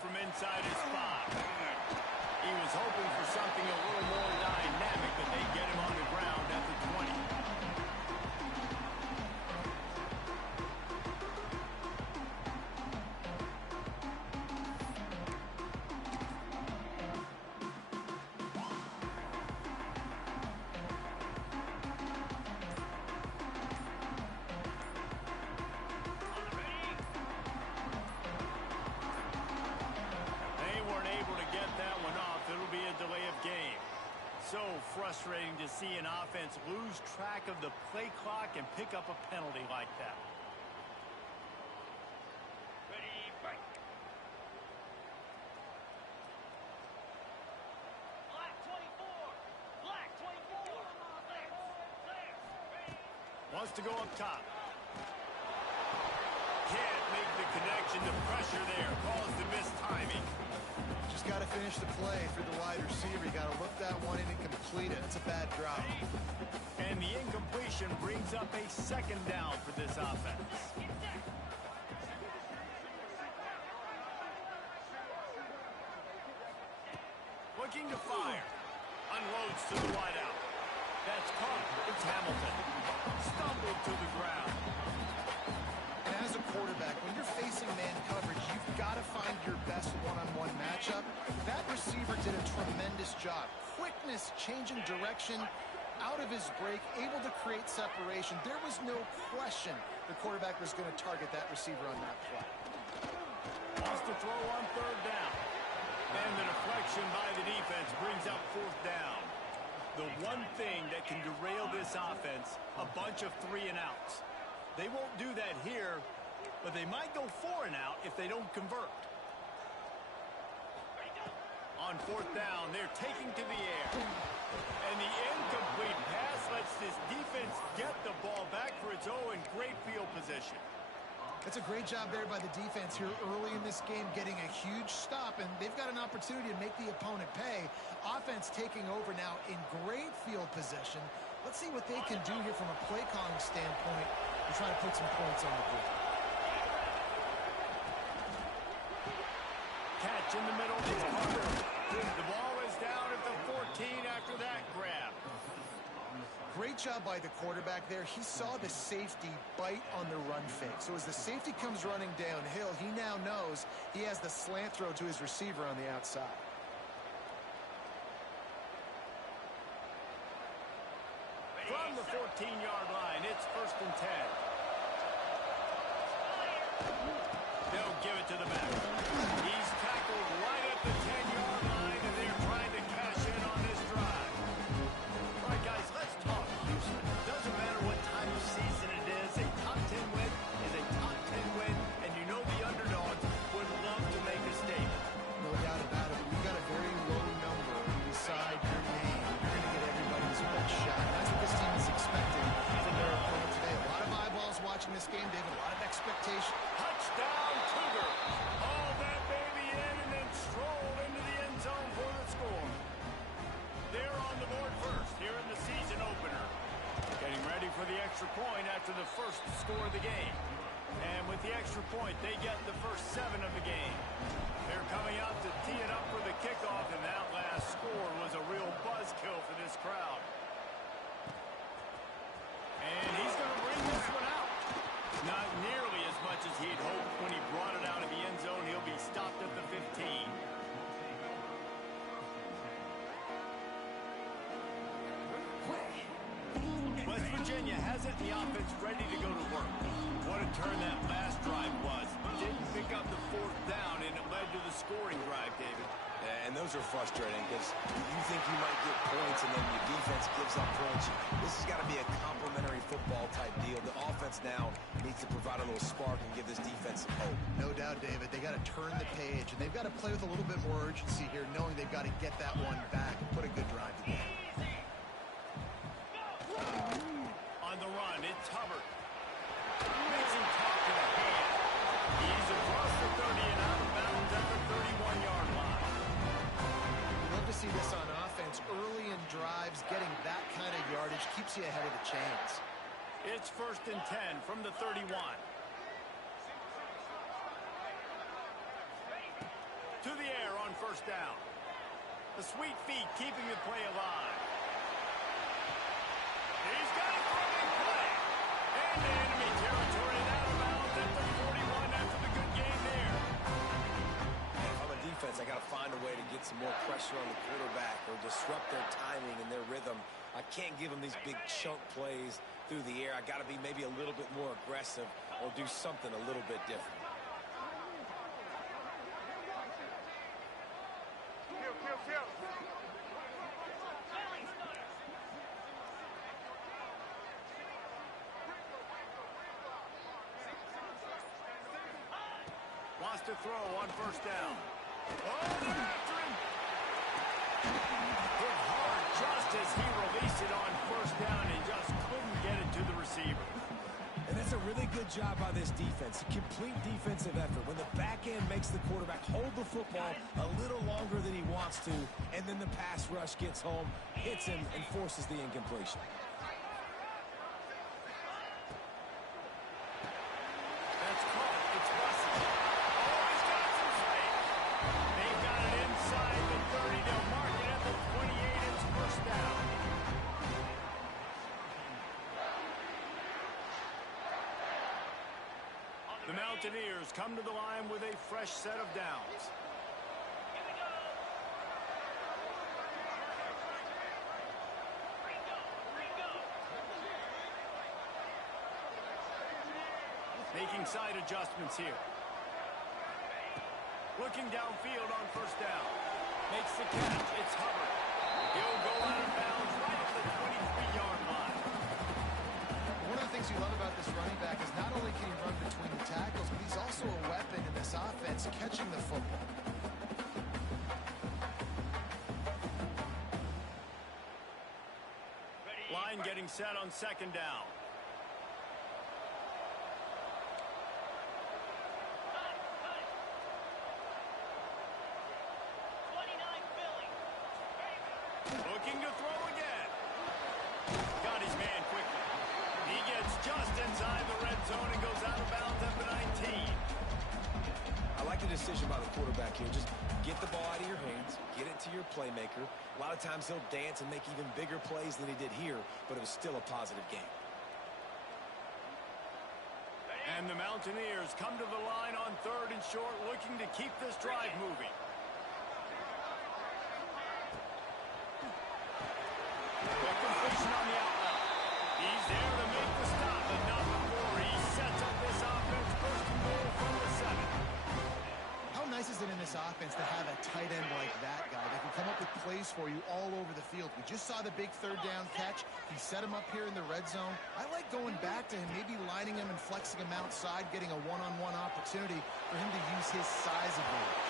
from inside his spot. He was hoping for something a little more dynamic, but they get him on the ground at the 20. It'll be a delay of game. So frustrating to see an offense lose track of the play clock and pick up a penalty like that. Ready, fight. Black 24. Black 24. Wants to go up top. Can't make the connection. The pressure there caused the missed timing. Just got to finish the play for the wide receiver. You got to look that one in and complete it. It's a bad drop. And the incompletion brings up a second down for this offense. Looking to fire. Unloads to the wideout. That's caught. It's Hamilton. Stumbled to the ground. And as a quarterback, when you're facing man coverage, you've got to find your best one-on-one matchup. That receiver did a tremendous job. Quickness, changing direction, out of his break, able to create separation. There was no question the quarterback was going to target that receiver on that play. Wants to throw on third down. And the deflection by the defense brings up fourth down. The one thing that can derail this offense, a bunch of 3-and-outs. They won't do that here, but they might go 4-and-out if they don't convert. On fourth down, they're taking to the air. And the incomplete pass lets this defense get the ball back for its own great field position. That's a great job there by the defense here early in this game, getting a huge stop, and they've got an opportunity to make the opponent pay. Offense taking over now in great field position. Let's see what they can do here from a play calling standpoint and try to put some points on the board. Catch in the middle. It's Carter. The ball is down at the 14 after that grab. Great job by the quarterback there. He saw the safety bite on the run fake. So as the safety comes running downhill, he now knows he has the slant throw to his receiver on the outside. From the 14-yard line, it's 1st and 10. They'll give it to the back. He's tackled right at the 10-yard line, and they're trying to cash in on this drive. All right, guys, let's talk. Doesn't matter what time of season it is, a top 10 win is a top 10 win, and you know the underdogs would love to make a statement. No doubt about it. We've got a very low number beside your name. You're going to get everybody's best shot. That's what this team is expecting from their opponent today. A lot of eyeballs watching this game, David. A lot of expectation. Touchdown, Cougar. Haul that baby in and then stroll into the end zone for the score. They're on the board first here in the season opener. Getting ready for the extra point after the first score of the game. And with the extra point, they get the first 7 of the game. They're coming out to tee it up for the kickoff, and that last score was a real buzzkill for this crowd. And he's going to bring this one out. Not nearly as much as he'd hoped when he brought it out of the end zone. He'll be stopped at the 15. West Virginia has it, and the offense ready to go to work. What a turn that last drive was. Didn't pick up the 4th down, and it led to the scoring drive, David. And those are frustrating because you think you might get points, and then your defense gives up points. This has got to be a complementary football type deal. The offense now needs to provide a little spark and give this defense some hope. No doubt, David. They got to turn the page, and they've got to play with a little bit more urgency here, knowing they've got to get that one back and put a good drive together. On the run, it's Hubbard. Makes him talk to the hand. He's across the 30 and out of bounds at the 31-yard line. Love to see this on offense. Early in drives, getting that kind of yardage keeps you ahead of the chains. It's 1st and 10 from the 31. first down. The sweet feet keeping the play alive. He's got a throwing play. And the enemy territory and out of bounds at the 41 after the good game there. And if I'm a defense, I got to find a way to get some more pressure on the quarterback or disrupt their timing and their rhythm. I can't give them these big chunk plays through the air. I got to be maybe a little bit more aggressive or do something a little bit different. Wants to throw on first down. Oh, they're after him. Hit hard just as he released it on first down and just couldn't get it to the receiver. And that's a really good job by this defense. A complete defensive effort. When the back end makes the quarterback hold the football a little longer than he wants to, and then the pass rush gets home, hits him, and forces the incompletion. That's caught. It's Russell. Oh, he's got some space. They've got it inside the 30. They'll mark it at the 28. It's first down. The Mountaineers come to the line with a fresh set of downs. Making side adjustments here. Looking downfield on first down. Makes the catch. It's Hubbard. He'll go out of bounds right at the 23-yard line. One of the things you love about this running back is not only can he run between the tackles, but he's also a weapon in this offense catching the football. Line getting set on second down. Looking to throw again. Got his man quickly. He gets just inside the red zone and goes out of bounds at the 19. I like the decision by the quarterback here. Just get the ball out of your hands, get it to your playmaker. A lot of times he'll dance and make even bigger plays than he did here, but it was still a positive game. And the Mountaineers come to the line on third and short, looking to keep this drive moving. The completion on the outlet. He's there to make the stop, but not before he sets up this offense first and goal from the 7. How nice is it in this offense to have a tight end like that guy that can come up with plays for you all over the field? We just saw the big third down catch. He set him up here in the red zone. I like going back to him, maybe lining him and flexing him outside, getting a one-on-one opportunity for him to use his size advantage.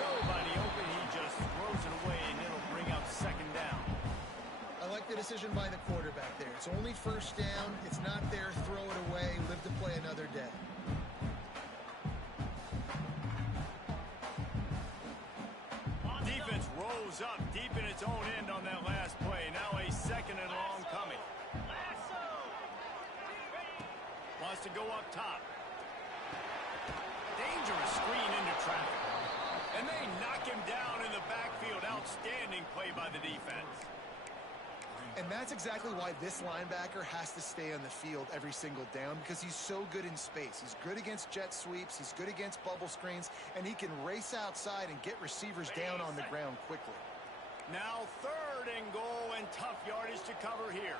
Nobody open, he just throws it away, and it'll bring up second down. I like the decision by the quarterback there. It's only first down. It's not there. Throw it away. Live to play another day. Defense rolls up deep in its own end on that last play. Now a second and long coming. Wants to go up top. Dangerous screen into traffic. And they knock him down in the backfield. Outstanding play by the defense. And that's exactly why this linebacker has to stay on the field every single down, because he's so good in space. He's good against jet sweeps. He's good against bubble screens. And he can race outside and get receivers down on the ground quickly. Now third and goal and tough yardage to cover here.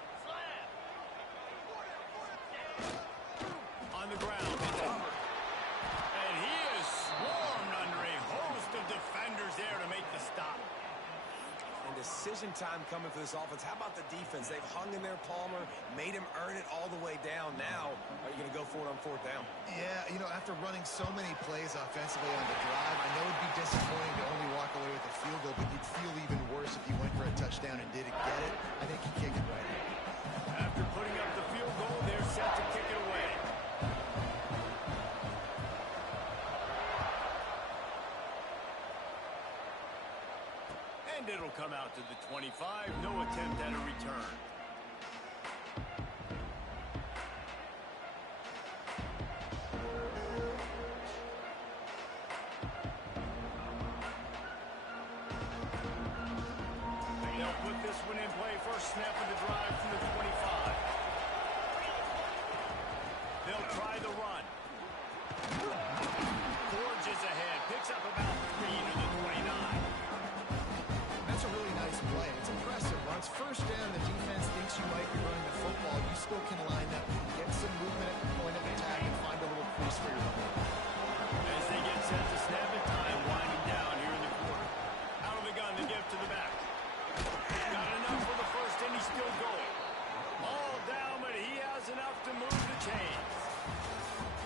On the ground, it's Hubbard. And he is swarmed under a host of defenders there to make the stop. And decision time coming for this offense. How about the defense? They've hung in there, Palmer, made him earn it all the way down. Now, are you going to go for it on fourth down? Yeah, you know, after running so many plays offensively on the drive, I know it'd be disappointing to only walk away with a field goal, but you'd feel even worse if you went for a touchdown and didn't get it. I think he kicked it right in. After putting up the field goal, they're set to kick it away. And it'll come out to the 25. No attempt at a return. this one in play. First snap of the drive from the 25. They'll try the run. Forges ahead. Picks up about 3 to the 29. That's a really nice play. It's impressive. Once first down, the defense thinks you might be running the football. You still can line up, get some movement at the point of attack, and find a little crease for your running. As they get set to snap it, time winding down here in the quarter. Out of the gun to give to the back. Got enough for the first, and he's still going. All down, but he has enough to move the chains.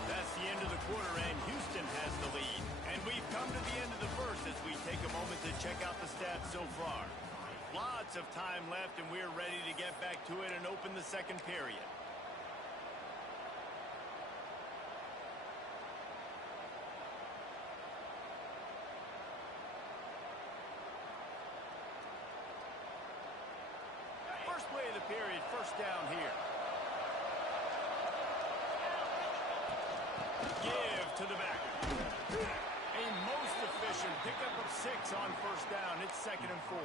That's the end of the quarter, and Houston has the lead. And we've come to the end of the first as we take a moment to check out the stats so far. Lots of time left, and we're ready to get back to it and open the second period. First play of the period, first down here. Give to the back. A most efficient pickup of 6 on first down. It's 2nd and 4.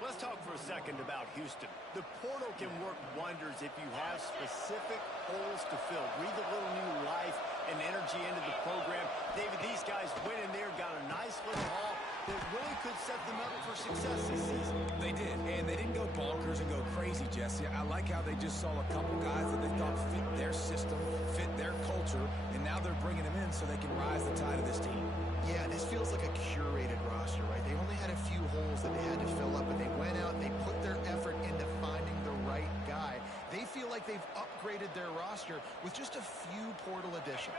Let's talk for a second about Houston. The portal can work wonders if you have specific holes to fill. Breathe a little new life and energy into the program. David, these guys went in there, got a nice little haul that really could set them up for success this season. They did, and they didn't go bonkers and go crazy, Jesse. I like how they just saw a couple guys that they thought fit their system, fit their culture, and now they're bringing them in so they can rise the tide of this team. Yeah, this feels like a curated roster, right? They only had a few holes that they had to fill up, but they went out and they put their effort into finding the right guy. They feel like they've upgraded their roster with just a few portal additions.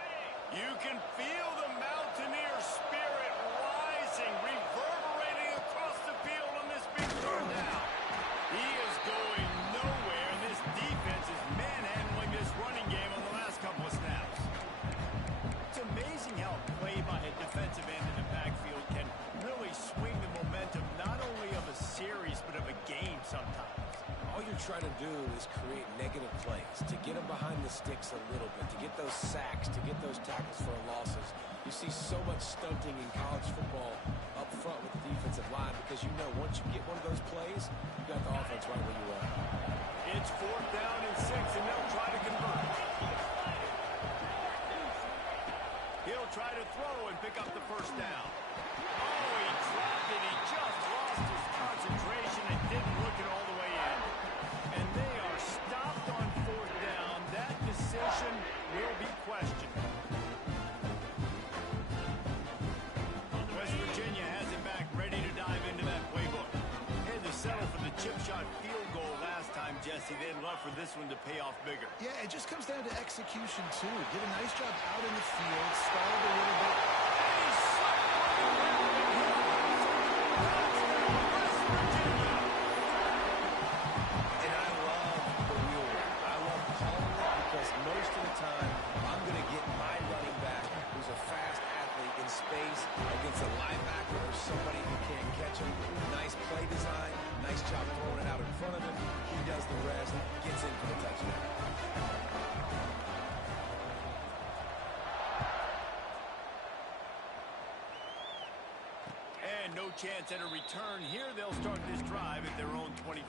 You can feel the Mountaineer spirit rising, reverberating across the field on this big third down. He is going nowhere, and this defense is manhandling this running game on the last couple of snaps. It's amazing how a play by a defensive end in the backfield can really swing the momentum not only of a series but of a game sometimes. All you're trying to do is create negative plays, to get them behind the sticks a little bit, to get those sacks, to get those tackles for losses. You see so much stunting in college football up front with the defensive line because you know once you get one of those plays, you got the offense right where you are. It's 4th down and 6, and they'll try to convert. He'll try to throw and pick up the first down. Oh, he dropped it. He just lost his concentration and didn't look it all the way in. And they are stopped on 4th down. That decision will be questioned. West Virginia has it back, ready to dive into that playbook. Had to settle for the chip shot field goal last time, Jesse. They'd love for this one to pay off bigger. Yeah, it just comes down to execution, too. Did a nice job out in the field, stalled a little bit. And I love the wheel route. I love calling it because most of the time I'm going to get my running back who's a fast athlete in space against a linebacker or somebody who can't catch him. Nice play design, nice job throwing it out in front of him. He does the rest, gets in for the touchdown. And no chance at a return here. They'll start this drive at their own 25.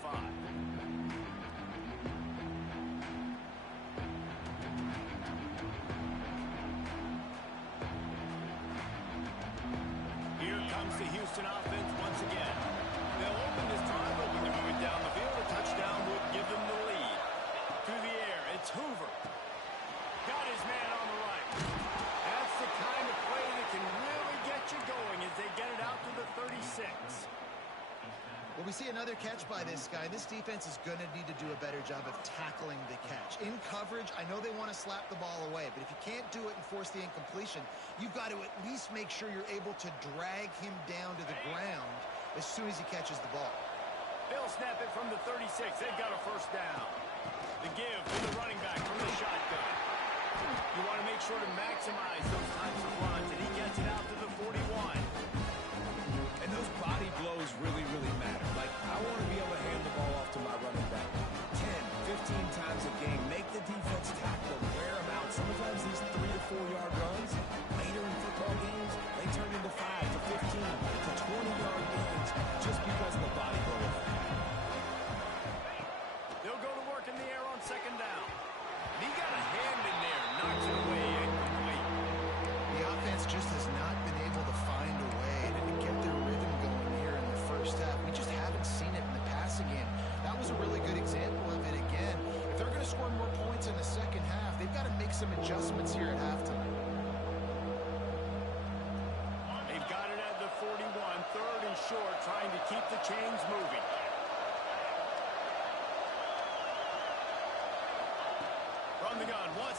Here comes the Houston offense once again. They'll open this drive, hoping to move it down the field. A touchdown would give them the lead. Through the air, it's Hoover. Got his man on the right. That's the kind of play that can really get you going as they get it out to the 36. Well, we see another catch by this guy. This defense is going to need to do a better job of tackling the catch. In coverage, I know they want to slap the ball away, but if you can't do it and force the incompletion, you've got to at least make sure you're able to drag him down to the ground as soon as he catches the ball. They'll snap it from the 36. They've got a first down. The give to the running back from the shotgun. You want to make sure to maximize those types of runs, and he gets it out to the 41. And those body blows really, really matter. Like, I want to be able to hand the ball off to my running back 10, 15 times a game. Make the defense tackle them, wear them out. Sometimes these 3 to 4 yard runs, later in football games, they turn into 5 to 15 to 20 yard gains just because of the body blow effect.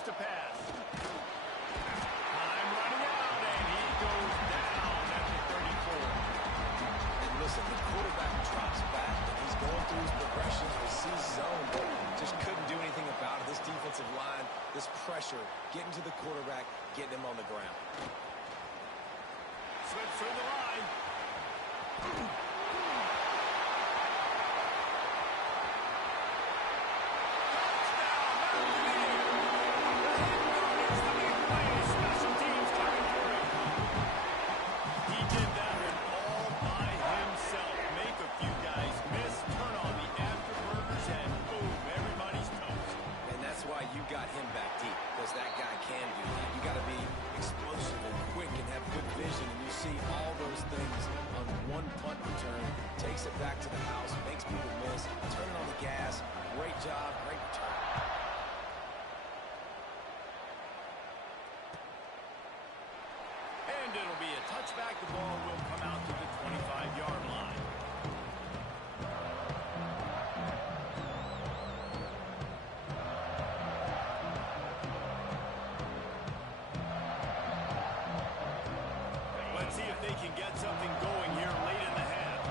to pass. Time running out, and he goes down at the 34. And listen, the quarterback drops back, and he's going through his progressions with C zone, but just couldn't do anything about it. This defensive line, this pressure, getting to the quarterback, getting him on the ground. Slips through the line. Got him back deep because that guy can do that. You got to be explosive and quick and have good vision, and you see all those things on one punt return. Takes it back to the house, makes people miss, turning on the gas. Great job, great return. And it'll be a touchback. The ball will come out to the 25-yard line. Let's see if they can get something going here late in the half.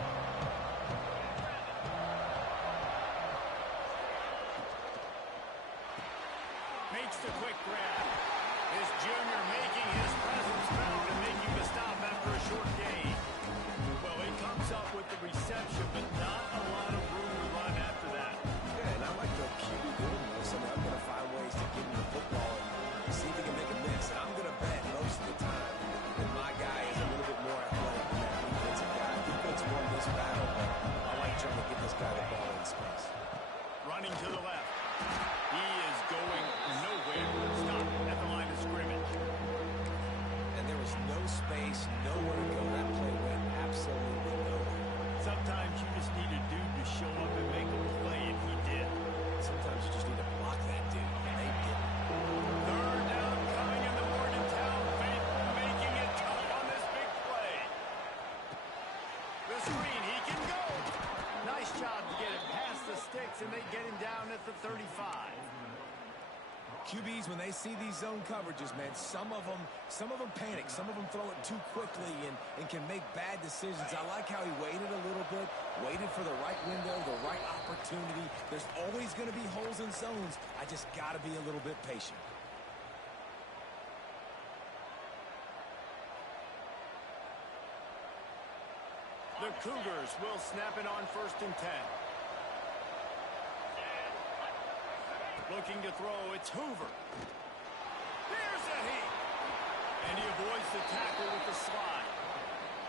Makes the quick grab. This junior making his presence felt and making the stop after a short gain. Well, he comes up with the reception, but not a lot of room to run after that. Yeah, and I like the QB doing this. I mean, I'm going to find ways to give him the football and see if he can make a miss. And I'm going to bet most of the time that my guy is a little bit more athletic than that defensive guy. Defense won this battle, but I like trying to get this guy the ball in space. Running to the left. He is going nowhere. Stop at the line of scrimmage. And there was no space, nowhere to go. That play went absolutely nowhere. Sometimes you just need a dude to show up and make a play, and he did. Sometimes you just need to block that dude, and they didn't. Third down coming into Morgantown. Faithful making it tough on this big play. The screen, he can go. Nice job to get it past the sticks, and they get him down at the 35. QBs, when they see these zone coverages, man, some of them panic. Some of them throw it too quickly and can make bad decisions. I like how he waited a little bit, waited for the right window, the right opportunity. There's always going to be holes in zones. I just got to be a little bit patient. The Cougars will snap it on 1st and 10. Looking to throw, it's Hoover. Here's a heat. And he avoids the tackle with the slide.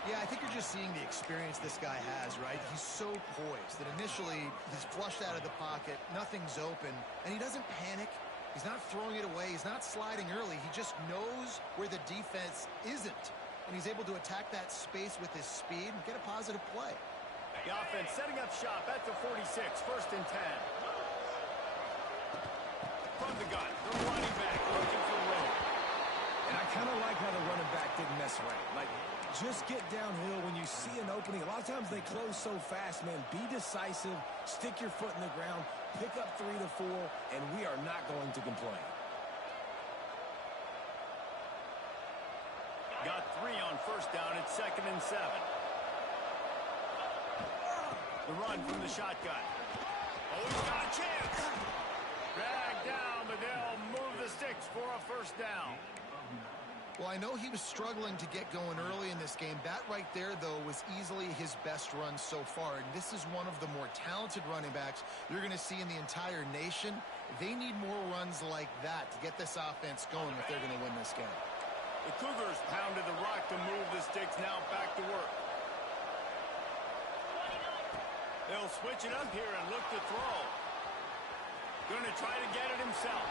Yeah, I think you're just seeing the experience this guy has, right? He's so poised that initially he's flushed out of the pocket, nothing's open, and he doesn't panic. He's not throwing it away. He's not sliding early. He just knows where the defense isn't, and he's able to attack that space with his speed and get a positive play. The offense setting up shop at the 46, 1st and 10. From the gun, the running back looking for room. And I kind of like how the running back didn't mess around. Like, just get downhill when you see an opening. A lot of times they close so fast, man. Be decisive, stick your foot in the ground, pick up 3 to 4, and we are not going to complain. Got 3 on 1st down at 2nd and 7. The run from the shotgun. Oh, he's got a chance. Dragged down, but they'll move the sticks for a 1st down. Well, I know he was struggling to get going early in this game. That right there, though, was easily his best run so far. And this is one of the more talented running backs you're going to see in the entire nation. They need more runs like that to get this offense going if they're going to win this game. The Cougars pounded the rock to move the sticks, now back to work. They'll switch it up here and look to throw. Going to try to get it himself.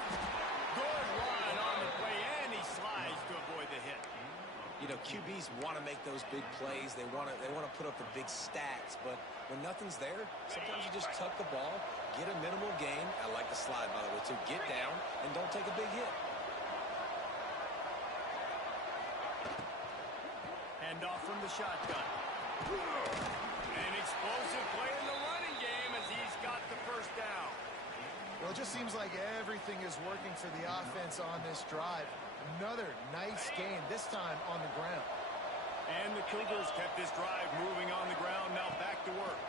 Good run on the play, and he slides to avoid the hit. You know, QBs want to make those big plays. They want to put up the big stats, but when nothing's there, sometimes you just tuck the ball, get a minimal gain. I like the slide, by the way, too. Get down and don't take a big hit. Hand off from the shotgun. An explosive play in the running game as he's got the 1st down. Well, it just seems like everything is working for the offense on this drive. Another nice gain, this time on the ground. And the Cougars kept this drive moving on the ground. Now back to work.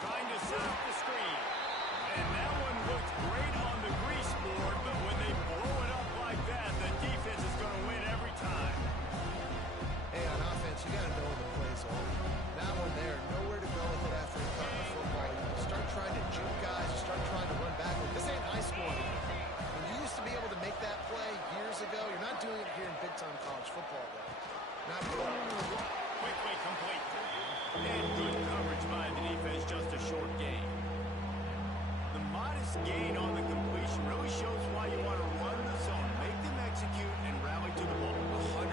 Trying to set up the screen. And that one looks great on the grease board, but when they blow it up like that, the defense is going to win every time. Hey, on offense, you got to know when the play's over. That one there, nowhere to go with it after he caught the football. You start trying to juke guys, you start trying to run backward. This ain't high school anymore. When you used to be able to make that play years ago, you're not doing it here in big-time college football, though. Not good. Quickly complete. And good coverage by the defense, just a short gain. The modest gain on the completion really shows why you want to run the zone, make them execute, and rally to the ball. 100%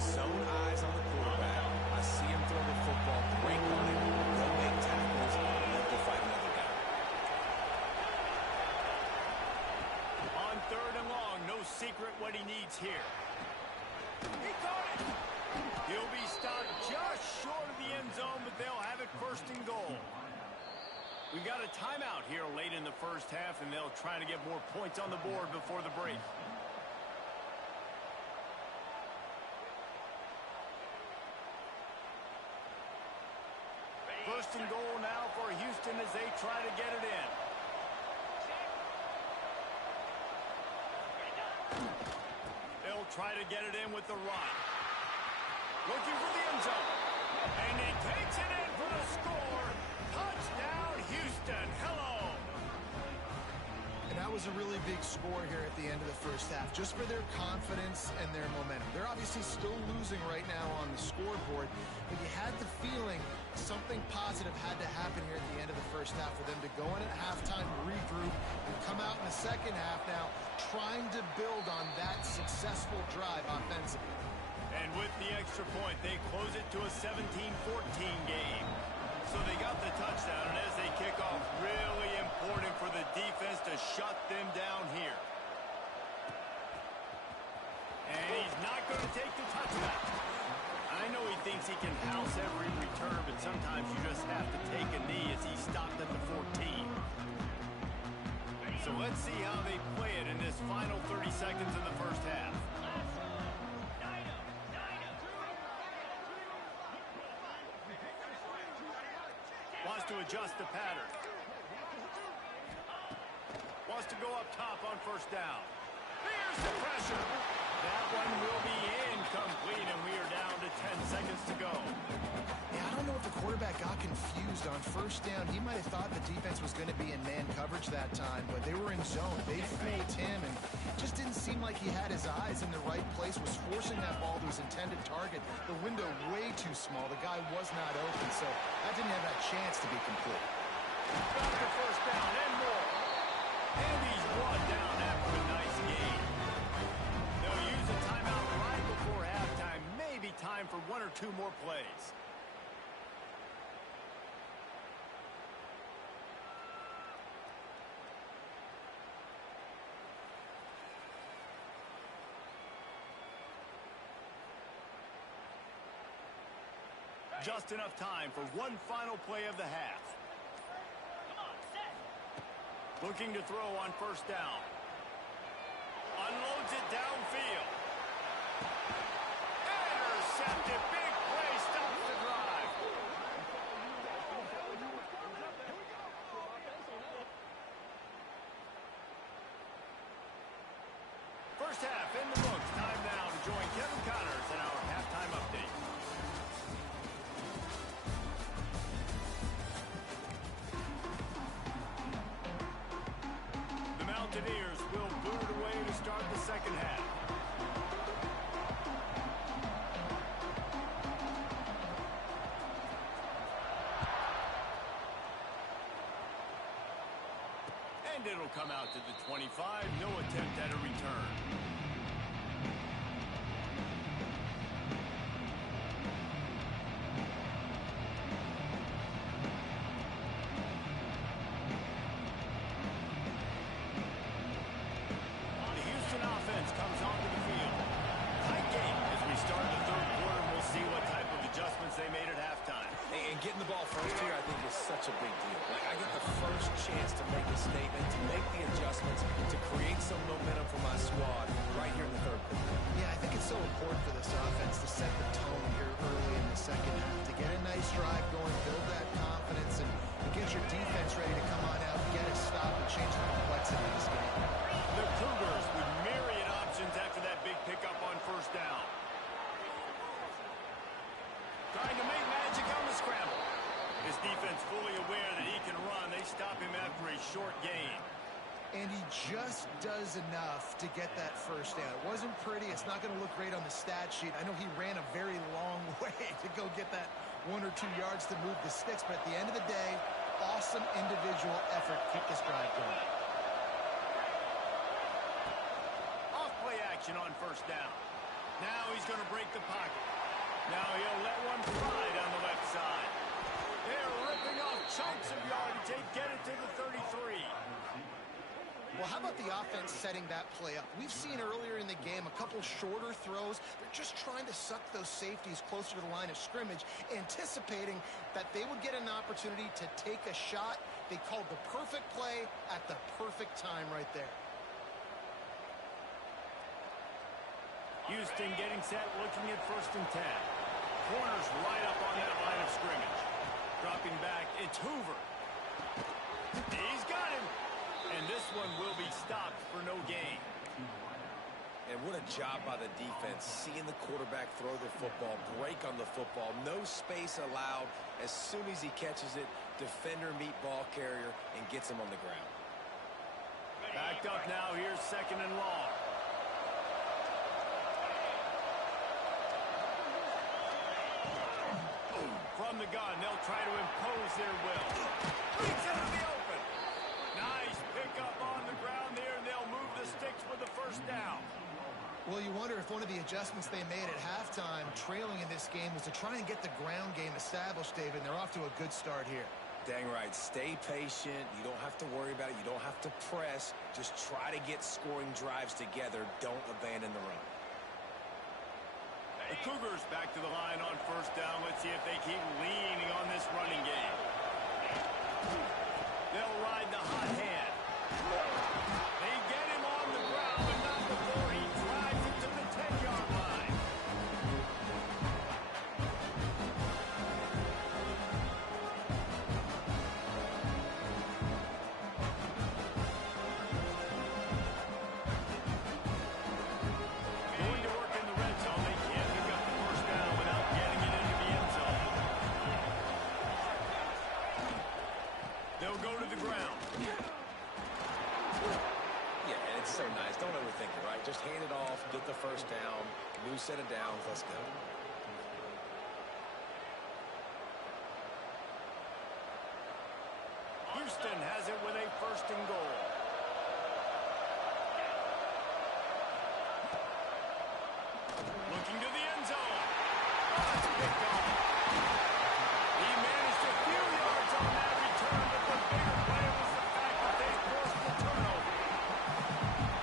zone eyes on the quarterback. I see him throw the football, break on it, go make tackles, and then go fight another down. On 3rd and long, no secret what he needs here. He caught it. He'll be stopped just short of the end zone, but they'll have it 1st and goal. We got a timeout here late in the first half, and they'll try to get more points on the board before the break. First and goal now for Houston as they try to get it in. They'll try to get it in with the run. Looking for the end zone. And he takes it in for the score. Touchdown, Houston. Hello. And that was a really big score here at the end of the first half, just for their confidence and their momentum. They're obviously still losing right now on the scoreboard, but you had the feeling something positive had to happen here at the end of the first half for them to go in at halftime, regroup, and come out in the second half now trying to build on that successful drive offensively. And with the extra point, they close it to a 17-14 game. So they got the touchdown, and as they kick off, really important for the defense to shut them down here. And he's not going to take the touchdown. I know he thinks he can house every return, but sometimes you just have to take a knee as he stopped at the 14. So let's see how they play it in this final 30 seconds in the first half. Wants to adjust the pattern. Wants to go up top on 1st down. Here's the pressure. That one will be incomplete, and we are down to 10 seconds to go. Yeah, I don't know if the quarterback got confused on 1st down. He might have thought the defense was going to be in man coverage that time, but they were in zone. They fooled him, and just didn't seem like he had his eyes in the right place, was forcing that ball to his intended target. The window way too small. The guy was not open, so that didn't have that chance to be complete. Got the 1st down and more. And he's brought down after a nice game. They'll use a timeout right before halftime. Maybe time for 1 or 2 more plays. Just enough time for one final play of the half. Looking to throw on 1st down. Unloads it downfield. Intercepted. Big play. Stops the drive. First half in the books. Time now to join Kevin Connors in our halftime update. Mountaineers will boot it away to start the second half. And it'll come out to the 25. No attempt at a return. Comes onto the field. Tight game as we start the 3rd quarter. We'll see what type of adjustments they made at halftime. And And getting the ball first here, I think, is such a big deal. Like, I get the first chance to make a statement, to make the adjustments, to create some momentum for my squad right here in the third quarter. Yeah, I think it's so important for this offense to set the tone here early in the second half, to get a nice drive going, build that confidence, and get your defense ready to come on out, get a stop, and change the complexity of this game. The Cougars with myriad options after that big pickup on first down. Trying to make magic on the scramble. His defense fully aware that he can run. They stop him after a short gain. And he just does enough to get that first down. It wasn't pretty. It's not going to look great on the stat sheet. I know he ran a very long way to go get that 1 or 2 yards to move the sticks, but at the end of the day, awesome individual effort to keep this drive going. Off play action on first down. Now he's going to break the pocket. Now he'll let one fly down the left side. They're ripping off chunks of yardage. They get it to the 33. Well, how about the offense setting that play up? We've seen earlier in the game a couple shorter throws. They're just trying to suck those safeties closer to the line of scrimmage, anticipating that they would get an opportunity to take a shot. They called the perfect play at the perfect time right there. Houston getting set, looking at 1st and 10. Corners right up on that line of scrimmage. Dropping back, it's Hoover. He's got him. And this one will be stopped for no gain. And what a job by the defense, seeing the quarterback throw the football, break on the football, no space allowed. As soon as he catches it, defender meet ball carrier and gets him on the ground. Backed up now, here's 2nd and long. From the gun, they'll try to impose their will. Leads into the open. Nice pickup on the ground there, and they'll move the sticks with the first down. Well, you wonder if one of the adjustments they made at halftime, trailing in this game, was to try and get the ground game established, David, and they're off to a good start here. Dang right. Stay patient. You don't have to worry about it. You don't have to press. Just try to get scoring drives together. Don't abandon the run. The Cougars back to the line on first down. Let's see if they keep leaning on this running game. They'll ride the hot hand. They get him on the ground, but not before he drives it to the 10-yard line. Going to work in the red zone. They can't pick up the first down without getting it into the end zone. They'll go to the ground. Yeah, and it's so nice. Don't overthink it, right? Just hand it off, get the first down, new set of downs, let's go. Houston has it with a 1st and goal. Looking to the end zone. Oh, it's picked off. He managed a few yards on that return, but the bigger play was the fact that they forced the turnover.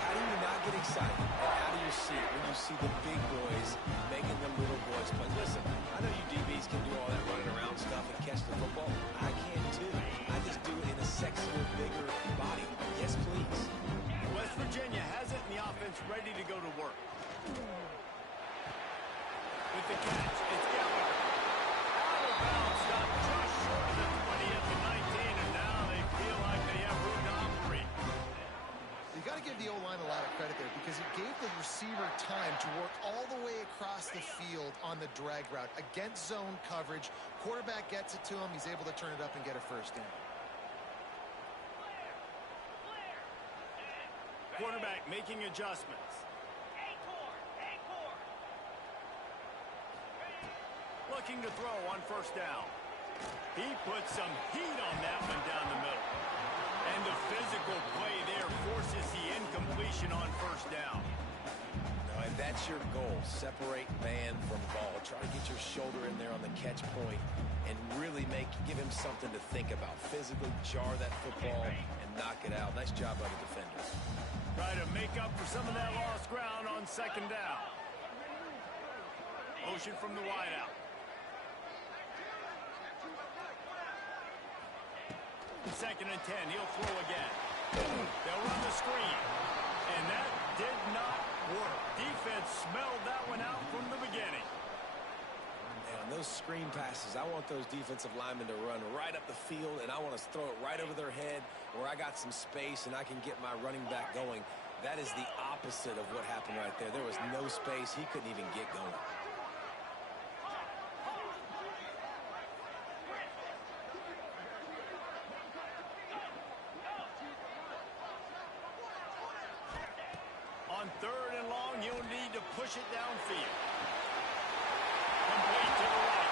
How do you not get excited and out of your seat when you see the big boys making the little boys play? Listen, I know you DBs can do all that running around stuff and catch the football. I can too. I just do it in a sexier, bigger body. Yes, please. West Virginia has it, and the offense ready to go to work. With the catch, it's Gallagher. Out of bounds, stopped just short of the 20 at the 19, and now they feel like they have room to operate. You got to give the O-line a lot of credit there because it gave the receiver time to work all the way across the field on the drag route against zone coverage. Quarterback gets it to him. He's able to turn it up and get a first down. Quarterback making adjustments. Looking to throw on first down. He put some heat on that one down the middle. And the physical play there forces the incompletion on first down. No, and that's your goal. Separate man from ball. Try to get your shoulder in there on the catch point and really give him something to think about. Physically jar that football and knock it out. Nice job by the defender. Try to make up for some of that lost ground on 2nd down. Motion from the wideout. Second and 10. He'll throw again. They'll run the screen. And that did not work. Defense smelled that one out from the beginning. And on those screen passes, I want those defensive linemen to run right up the field, and I want to throw it right over their head where I got some space and I can get my running back going. That is the opposite of what happened right there. There was no space. He couldn't even get going. On third and long, you'll need to push it downfield. Complete to the right.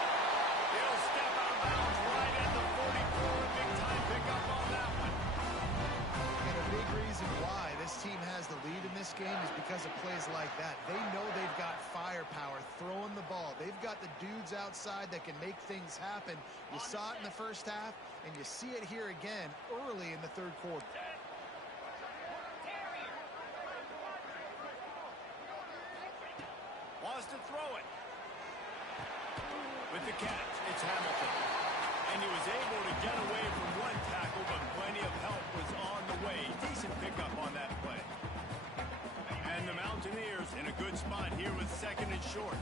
He'll step out of bounds right at the 44. Big time pickup on that one. And a big reason why this team has the lead in this game is because of plays like that. They know they've got firepower throwing the ball. They've got the dudes outside that can make things happen. You saw it in the first half, and you see it here again early in the third quarter. Wants to throw it. With the catch, it's Hamilton. And he was able to get away from one tackle, but plenty of help was on the way. Decent pickup on that play. And the Mountaineers in a good spot here with second and short.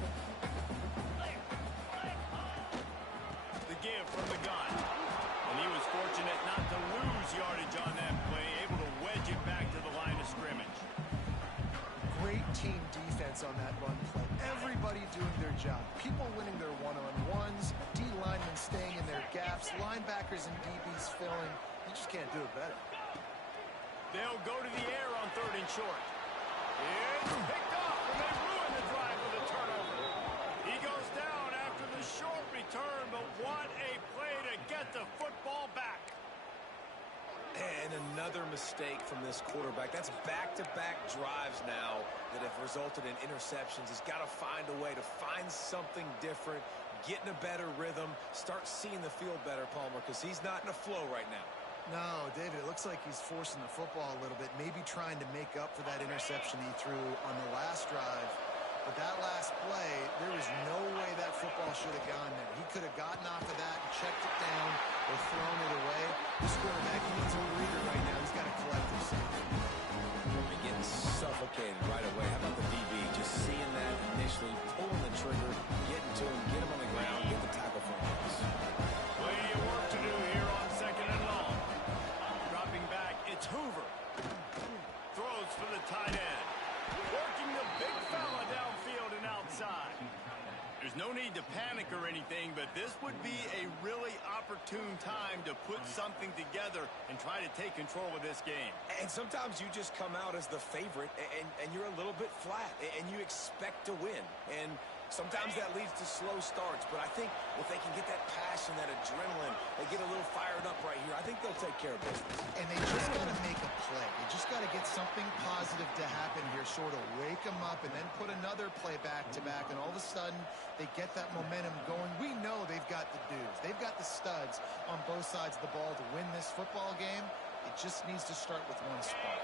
The give from the gun. And he was fortunate not to lose yardage on that play, able to wedge it back to the line of scrimmage. Great team defense on that run play. Everybody doing their job. People winning their one-on-ones, D linemen staying in their gaps, linebackers and DBs filling. You just can't do it better. They'll go to the air on third and short. It's picked off, and they ruin the drive with a turnover. He goes down after the short return, but what a play to get the football back. And another mistake from this quarterback. That's back-to-back drives now that have resulted in interceptions. He's got to find a way to find something different, get in a better rhythm, start seeing the field better, Palmer, because he's not in a flow right now. No, David, it looks like he's forcing the football a little bit, maybe trying to make up for that interception he threw on the last drive. But that last play, there was no way that football should have gone there. He could have gotten off of that and checked it down or thrown it away. This quarterback needs a breather right now. He's got to collect himself. We're getting suffocated right away. How about the DB? Just seeing that initially, pulling the trigger, getting to him, get him on the ground, get the tackle for him. Plenty of work to do here on second and long. Dropping back, it's Hoover. Throws for the tight end. Working the big fella downfield and outside. There's no need to panic or anything, but this would be a really opportune time to put something together and try to take control of this game. And sometimes you just come out as the favorite, and you're a little bit flat, and you expect to win. And sometimes that leads to slow starts, but I think if they can get that passion, that adrenaline, they get a little fired up right here, I think they'll take care of business. And they just got to make a play. They just got to get something positive to happen here, sort of wake them up and then put another play back-to-back, and all of a sudden they get that momentum going. We know they've got the dudes. They've got the studs on both sides of the ball to win this football game. It just needs to start with one spark.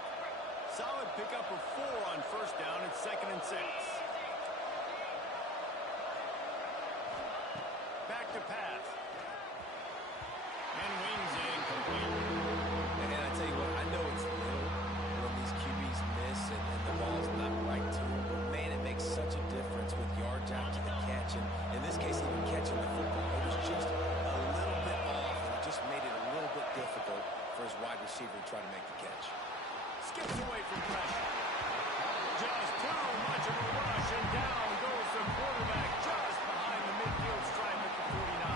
Solid pickup of 4 on first down and second and 6. Back to pass. And wings in complete. And I tell you what, I know it's little when these QBs miss and the ball's not right to them, but man, it makes such a difference with yards after the catch. And in this case, even catching the football, it was just a little bit off, and it just made it a little bit difficult for his wide receiver to try to make the catch. Skips away from pressure. Just too much of a rush, and down goes the quarterback just behind the midfield stripe at the 49.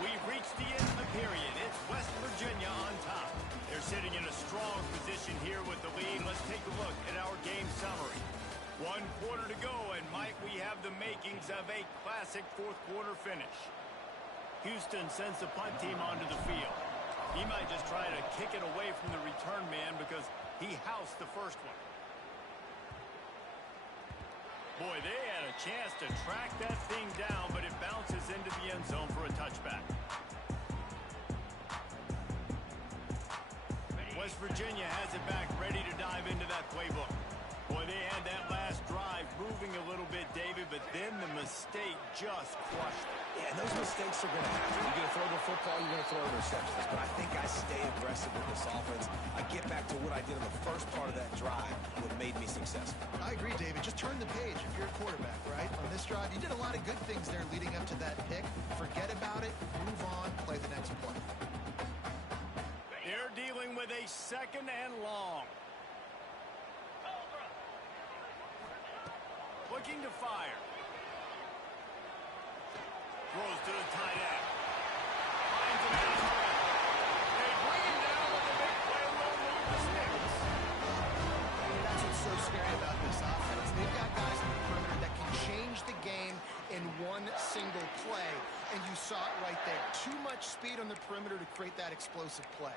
We've reached the end of the period. It's West Virginia on top. They're sitting in a strong position here with the lead. Let's take a look at our game summary. 1 quarter to go, and Mike, we have the makings of a classic fourth quarter finish. Houston sends the punt team onto the field. He might just try to kick it away from the return man because he housed the first one. Boy, they had a chance to track that thing down, but it bounces into the end zone for a touchback. West West Virginia has it back, ready to dive into that playbook. Boy, they had that last drive moving a little bit, David, but then the mistake just crushed it. Yeah, and those mistakes are going to happen. You're going to throw the football, you're going to throw interceptions. But I think I stay aggressive with this offense. I get back to what I did in the first part of that drive, what made me successful. I agree, David. Just turn the page if you're a quarterback, right? On this drive, you did a lot of good things there leading up to that pick. Forget about it, move on, play the next play. They're dealing with a 2nd and long. Looking to fire. Throws to the tight end. Finds him out. They bring him down with a big play. Will move the sticks. That's what's so scary about this offense. They've got guys in the perimeter that can change the game in one single play, and you saw it right there. Too much speed on the perimeter to create that explosive play.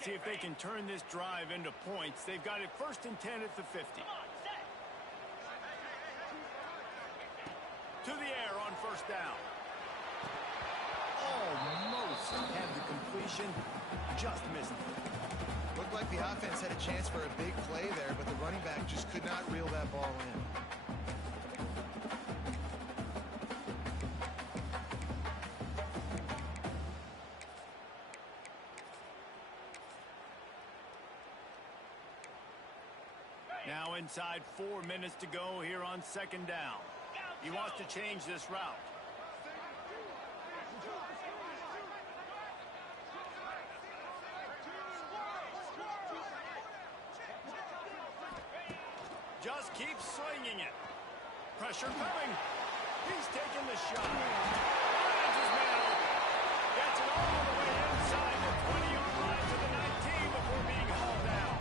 See if they can turn this drive into points. They've got it 1st and 10 at the 50. To the air on 1st down. Almost had the completion. Just missed it. Looked like the offense had a chance for a big play there, but the running back just could not reel that ball in. Now inside 4 minutes to go here on 2nd down. He wants to change this route. Just keeps slinging it. Pressure coming. He's taking the shot. Finds his man open. Gets it all the way inside the 20-yard line to the 19 before being hauled down.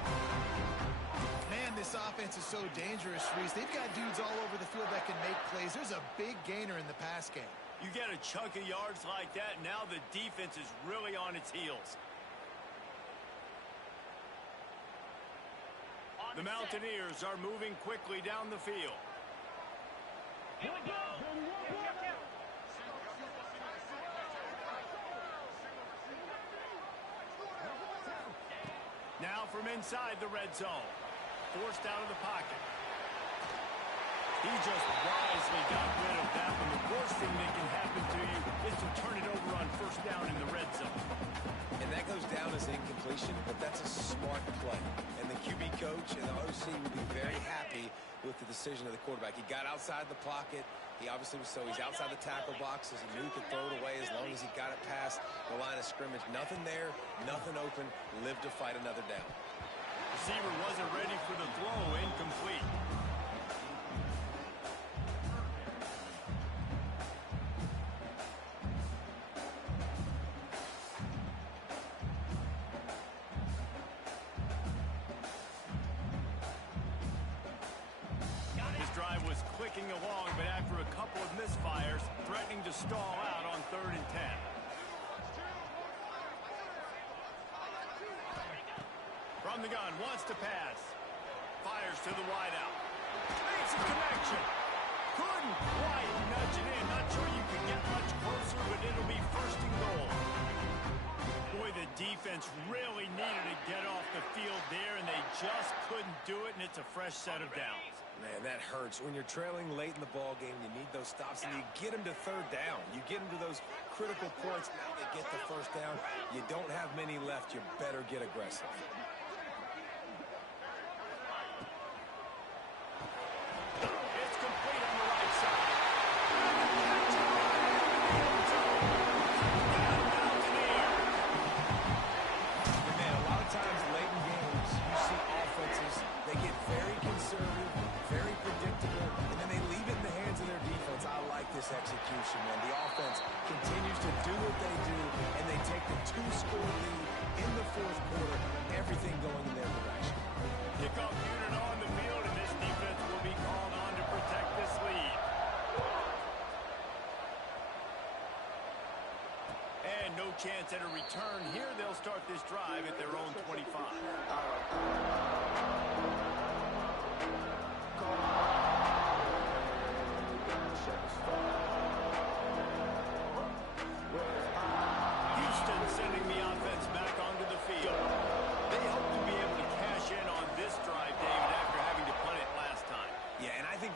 Man, this offense is so dangerous, Reese. They've got dudes all over the field that can make plays. There's a big gainer in the pass game. You get a chunk of yards like that, now the defense is really on its heels. The Mountaineers are moving quickly down the field. Here we go. Now from inside the red zone. Forced out of the pocket. He just wisely got rid of that one. The worst thing that can happen to you is to turn it over on 1st down in the red zone. And that goes down as incompletion, but that's a smart play. And the QB coach and the OC would be very happy with the decision of the quarterback. He got outside the pocket. He obviously was he's outside the tackle boxes. He knew he could throw it away as long as he got it past the line of scrimmage. Nothing there, nothing open. Lived to fight another down. Receiver wasn't ready for the throw. Incomplete. His drive was clicking along, but after a couple of misfires, threatening to stall out on 3rd and 10. From the gun, wants to pass. Fires to the wideout. Makes a connection. Couldn't quite nudge it in. Not sure you could get much closer, but it'll be 1st and goal. Boy, the defense really needed to get off the field there, and they just couldn't do it, and it's a fresh set of downs. Man, that hurts. When you're trailing late in the ball game, you need those stops, and you get them to 3rd down. You get them to those critical points. Now they get the 1st down. You don't have many left. You better get aggressive. It's complete on the right side. Man, a lot of times late in games, you see offenses, they get very conservative, very predictable, and then they leave it in the hands of their defense. I like this execution, man. The offense continues to do what they do, and they take the 2-score lead in the 4th quarter, everything going in their direction. Kickoff unit on the field, and this defense will be called on to protect this lead. And no chance at a return here. They'll start this drive at their own 25.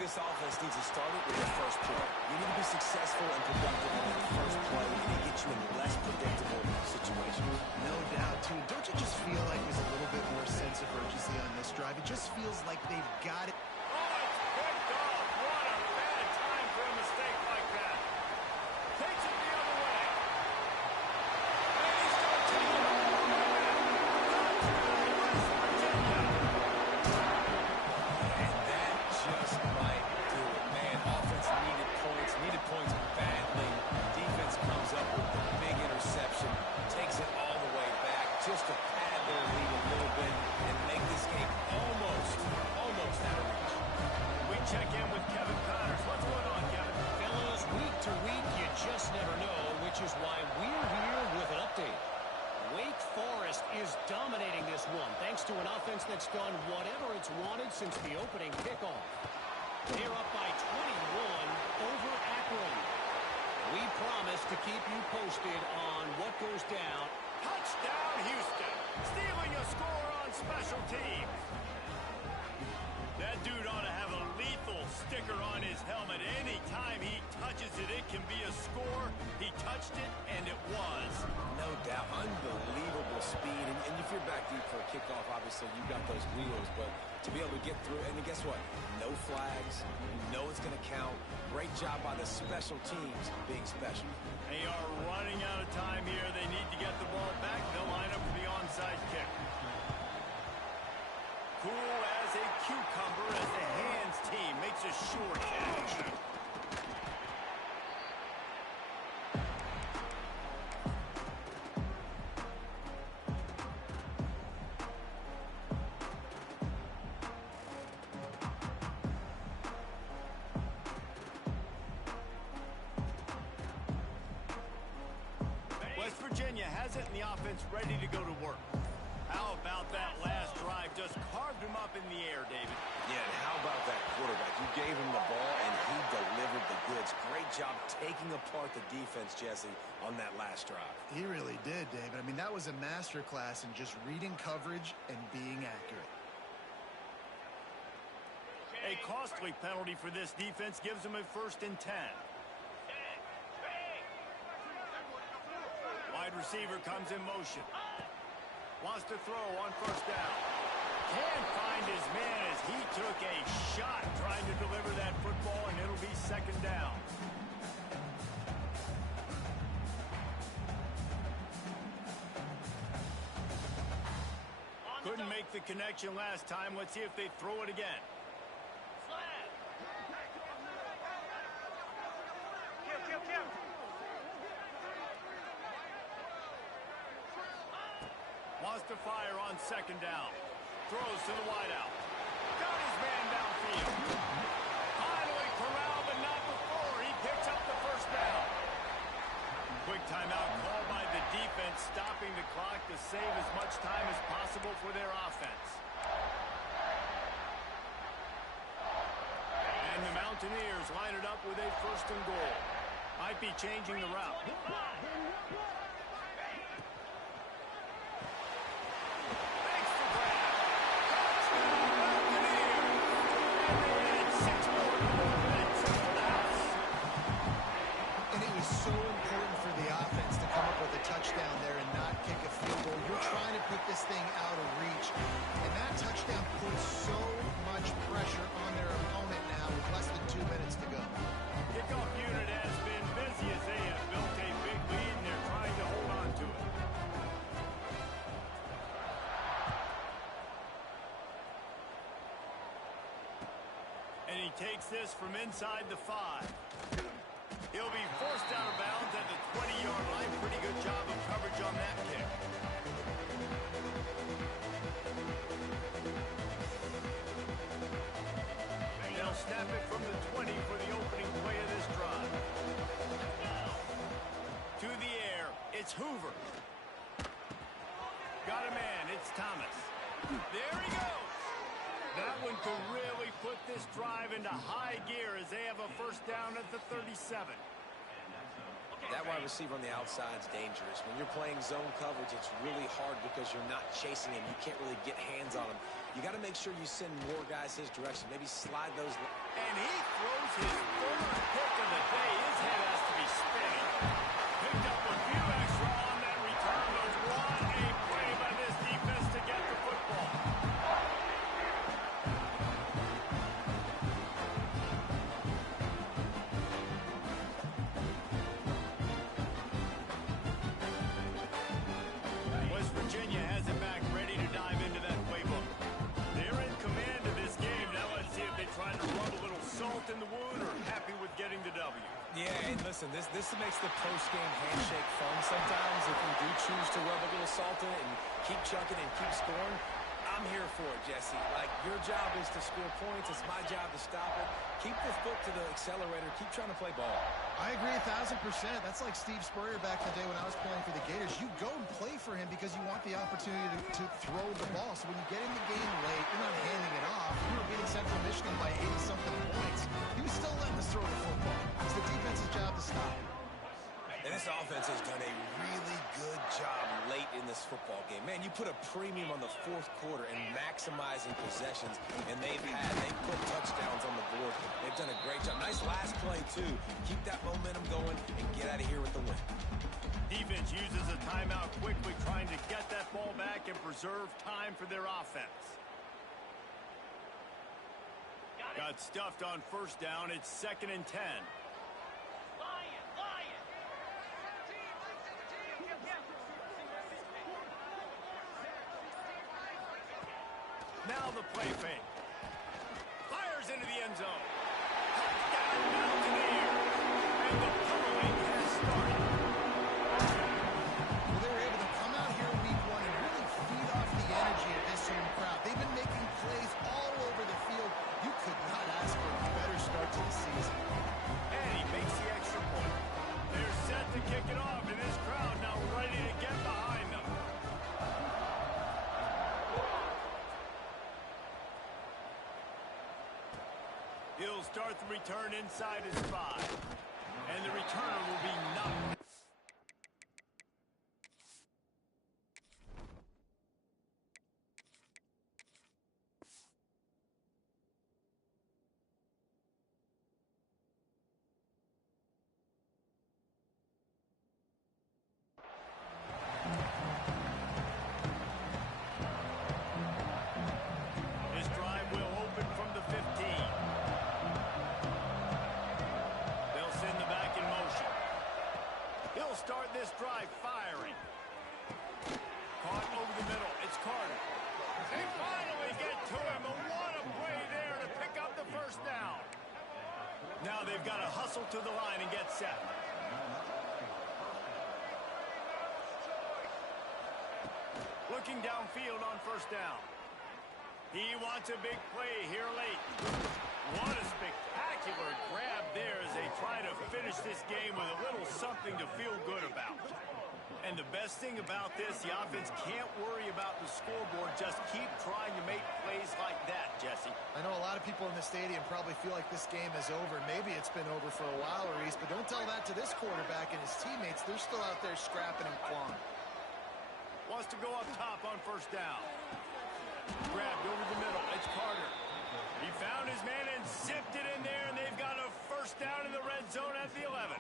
this offense needs to start it with the first play. You need to be successful and productive on that first play and get you in less predictable situations. No doubt, too. Don't you just feel like there's a little bit more sense of urgency on this drive? It just feels like they've got it. Oh, it's picked off. What a bad time for a mistake like that. Takes it the other way. And he's going to take it all the way back. Touchdown, West Virginia. And that just might do it. Man, offense needed points badly. Defense comes up with the big interception, takes it all the way back just to pad their lead a little bit and make this game almost out of reach. We check in with Kevin Connors. What's going on, Kevin? Fellas, week to week, you just never know, which is why we're here with an update. Wake Forest is dominating this one, thanks to an offense that's done whatever it's wanted since the opening kickoff. They're up by 21 over Akron. We promise to keep you posted on what goes down. Touchdown, Houston. Stealing a score on special teams. That dude ought to have a lethal sticker on his helmet. Anytime he touches it, it can be a score. He touched it, and it was. No doubt. Unbelievable speed. And if you're back deep for a kickoff, obviously you got those wheels. But to be able to get through, and guess what? No flags. You know it's going to count. Great job by the special teams being special. They are running out of time here. They need to get the ball back. They'll line up for the onside kick. Cool as a cucumber as the hands team makes a sure catch. West Virginia has it and the offense ready to go to work. How about that last drive? Just carved him up in the air, David. Yeah, and how about that quarterback? You gave him the ball, and he delivered the goods. Great job taking apart the defense, Jesse, on that last drive. He really did, David. I mean, that was a masterclass in just reading coverage and being accurate. A costly penalty for this defense gives them a 1st and 10. Wide receiver comes in motion. Wants to throw on 1st down. Can't find his man as he took a shot trying to deliver that football, and it'll be 2nd down. Couldn't make the connection last time. Let's see if they throw it again. Wants to fire on 2nd down. Throws to the wideout. Got his man downfield. Finally corralled, but not before. He picks up the 1st down. Quick timeout called by the defense, stopping the clock to save as much time as possible for their offense. And the Mountaineers line it up with a 1st and goal. Might be changing the route. Touchdown there and not kick a field goal. You're trying to put this thing out of reach, and that touchdown puts so much pressure on their opponent now with less than 2 minutes to go. Kickoff unit has been busy as they have built a big lead, and they're trying to hold on to it. And he takes this from inside the 5. He'll be forced out of bounds at the 20-yard line. Pretty good job of coverage on that kick. They'll snap it from the 20 for the opening play of this drive. To the air, it's Hoover. Got a man, it's Thomas. There he goes. That one could really put this drive into high gear as they have a 1st down at the 37. That wide receiver on the outside is dangerous. When you're playing zone coverage, it's really hard because you're not chasing him. You can't really get hands on him. You got to make sure you send more guys his direction. Maybe slide those. And he throws his third pick of the day. His head has to be spinning. Picked up a few extra on that return, but what a play by this defense to get the football. West Virginia has it back, ready to dive into that playbook. They're in command of this game. Now let's see if they try to rub a little salt in the wound or happy with getting the W. Yeah, and listen, this makes the post-game handshake fun sometimes. If you do choose to rub a little salt in it and keep chucking and keep scoring, I'm here for it, Jesse. Like, your job is to score points. It's my job to stop it. Keep the foot to the accelerator. Keep trying to play ball. I agree 1,000%. That's like Steve Spurrier back in the day when I was playing for the Gators. You go and play for him because you want the opportunity to throw the ball. So when you get in the game late, you're not handing it off. You were beating Central Michigan by 80-something points. He was still letting us throw the football. It's the defense's job to stop it. And this offense has done a really good job late in this football game. Man, you put a premium on the fourth quarter and maximizing possessions, and they've put touchdowns on the board. They've done a great job. Nice last play, too. Keep that momentum going and get out of here with the win. Defense uses a timeout quickly, trying to get that ball back and preserve time for their offense. Got stuffed on first down. It's 2nd and 10. Now the play fake. Fires into the end zone. Touchdown, Mountaineers. And the pummeling has started. Well, they were able to come out here week one and really feed off the energy of this home crowd. They've been making plays all over the field. You could not ask for a better start to the season. And he makes the extra point. They're set to kick it off, and this crowd now ready to get behind them. He'll start the return inside his 5. And the returner will be knocked. This drive will open from the 15. They'll send the back in motion. He'll start this drive firing. Caught over the middle. It's Carter. They finally get to him. And what a play there to pick up the first down. Now they've got to hustle to the line and get set. Looking downfield on first down. He wants a big play here late. What a spectacular grab there as they try to finish this game with a little something to feel good about. And the best thing about this, the offense can't worry about the scoreboard. Just keep trying to make plays like that, Jesse. I know a lot of people in the stadium probably feel like this game is over. Maybe it's been over for a while, Reese, but don't tell that to this quarterback and his teammates. They're still out there scrapping and clawing. Wants to go up top on first down. Grabbed over the middle. It's Carter. He found his man and zipped it in there, and they've got a first down in the red zone at the 11.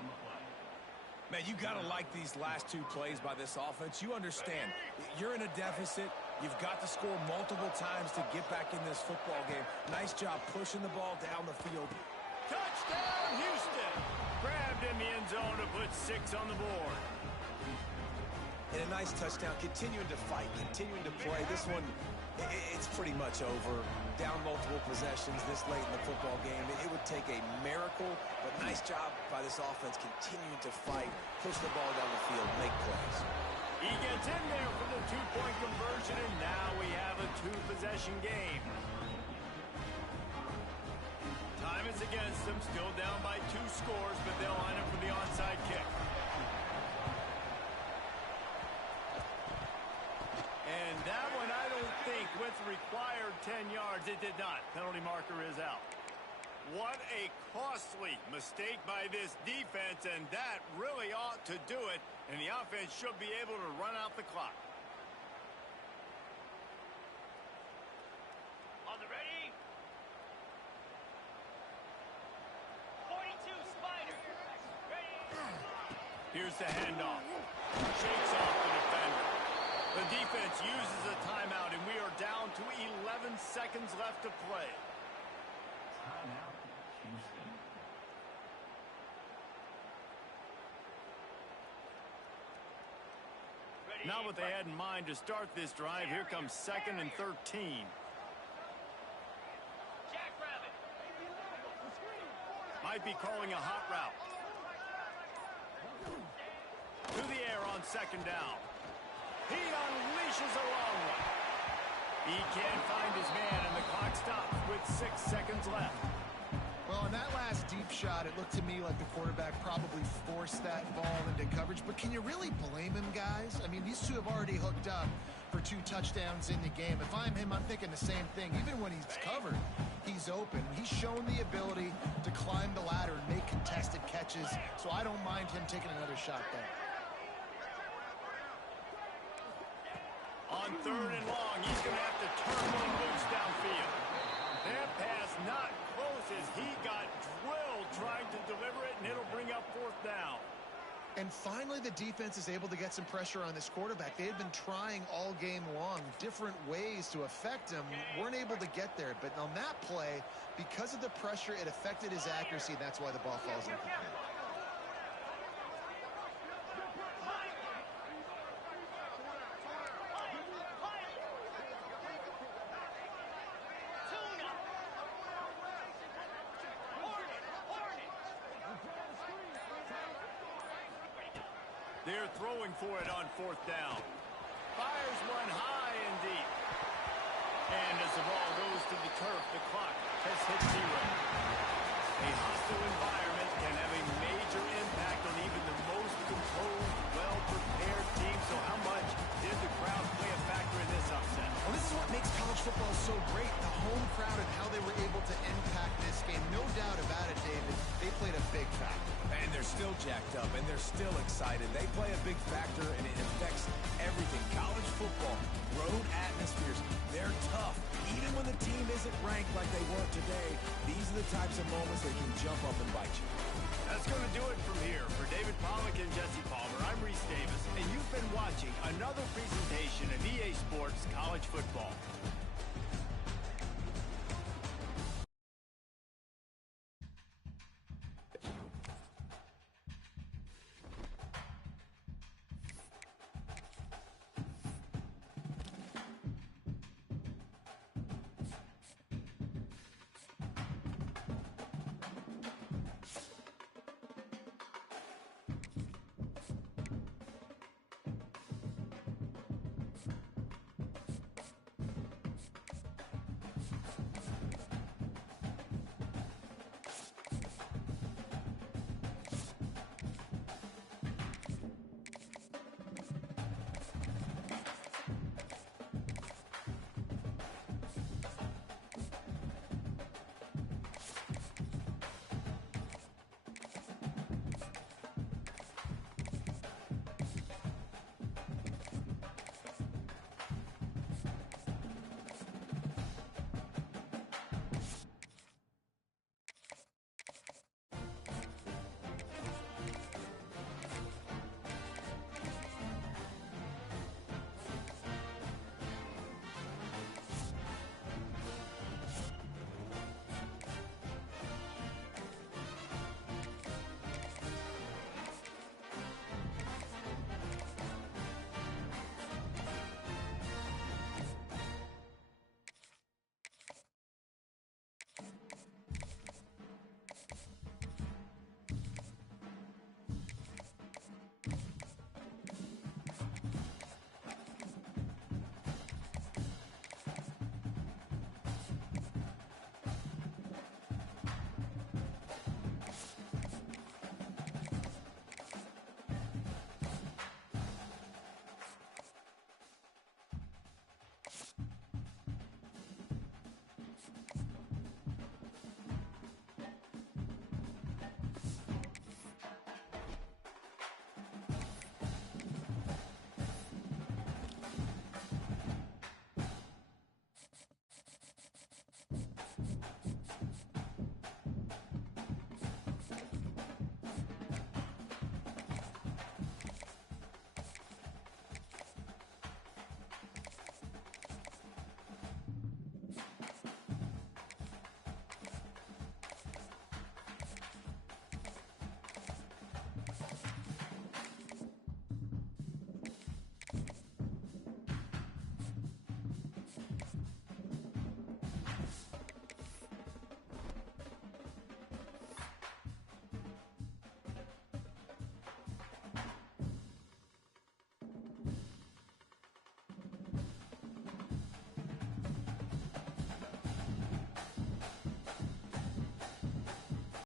Man, you got to like these last two plays by this offense. You understand, you're in a deficit. You've got to score multiple times to get back in this football game. Nice job pushing the ball down the field. Touchdown, Houston! Grabbed in the end zone to put 6 on the board. And a nice touchdown, continuing to fight, continuing to play. This one, it's pretty much over. Down multiple possessions this late in the football game. It would take a miracle, but nice job by this offense continuing to fight, push the ball down the field, make plays. He gets in there for the 2-point conversion, and now we have a 2-possession game. Time is against them, still down by 2 scores, but they'll line up for the onside kick. And that one, I don't think, with the required 10 yards, it did not. Penalty marker is out. What a costly mistake by this defense, and that really ought to do it, and the offense should be able to run out the clock. On the ready. 42 Spider. Ready. Here's the handoff. Shakes off the defender. The defense uses a timeout, and we are down to 11 seconds left to play. Not what they had in mind to start this drive. Here comes 2nd and 13. Jackrabbit. Might be calling a hot route. To the air on 2nd down. He unleashes a long one. He can't find his man, and the clock stops with 6 seconds left. Well, in that last deep shot, it looked to me like the quarterback probably forced that ball into coverage. But can you really blame him, guys? I mean, these two have already hooked up for 2 touchdowns in the game. If I'm him, I'm thinking the same thing. Even when he's covered, he's open. He's shown the ability to climb the ladder and make contested catches. So I don't mind him taking another shot there. On 3rd and long, he's going to have to turn one loose downfield. That pass not close as he got drilled trying to deliver it, and it'll bring up 4th down. And finally, the defense is able to get some pressure on this quarterback. They had been trying all game long different ways to affect him. Weren't able to get there. But on that play, because of the pressure, it affected his accuracy. That's why the ball falls incomplete. They're throwing for it on 4th down. Fires one high and deep. And as the ball goes to the turf, the clock has hit 0. A hostile environment can have a major impact on even the most composed, well-prepared team. So how much did the crowd play a factor in this upset? Well, this is what makes college football so great. The home crowd and how they were able to impact this game. No doubt about it, David. They played a big factor. And they're still jacked up, and they're still excited. They play a big factor, and it affects everything. College football, road atmospheres, they're tough. Even when the team isn't ranked like they were today, these are the types of moments that can jump up and bite you. That's going to do it from here. For David Pollack and Jesse Palmer, I'm Reese Davis, and you've been watching another presentation of EA Sports College Football.